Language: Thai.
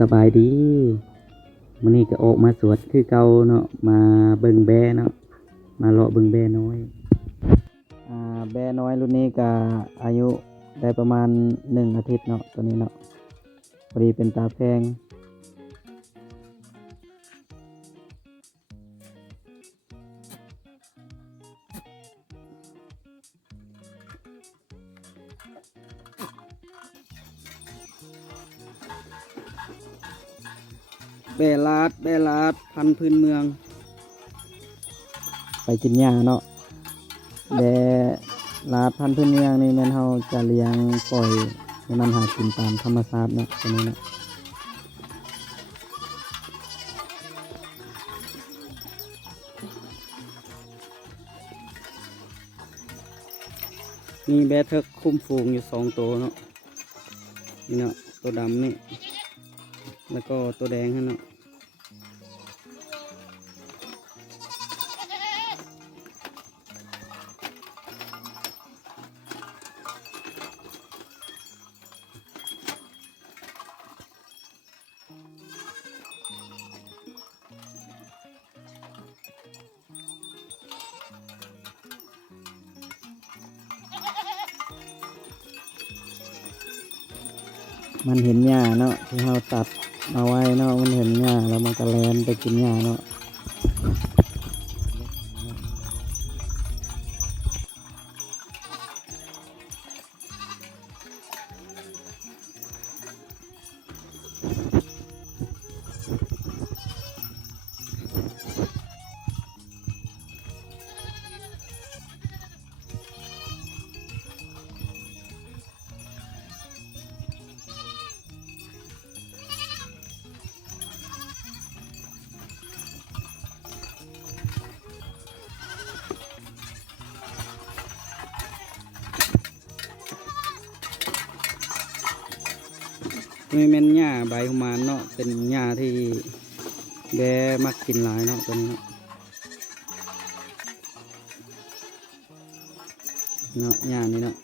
สบายดีมื้อนี้ก็ออกมาสวดคือเก่าเนาะมาเบิ่งแบเนาะมาเลาะเบิ่งแบน้อยแบน้อยรุ่นนี้ก็อายุได้ประมาณ1 อาทิตย์เนาะตัวนี้เนาะพอดีเป็นตาแพงแบลาดพันธุ์พื้นเมืองไปกินหญ้าเนาะแบลาดพันธุ์พื้นเมืองนี่แม่นเฮาจะเลี้ยงปล่อยให้มันหากินตามธรรมชาติเนาะตัวนี้เนาะมีแบเทิกคุมฝูงอยู่2 ตัวเนาะนี่เนาะตัวดำนี่แล้วก็ตัวแดงฮะเนาะมันเห็นหญ้าเนาะที่เราตัดมาไว้เนาะมันเห็นหญ้าแล้วมันก็แล่นไปกินหญ้าเนาะนี่แม่นหญ้าใบหมานเนาะเป็นหญ้าที่แบมักกินหลายเนาะตัวนี้เนาะหญ้านี่เนาะ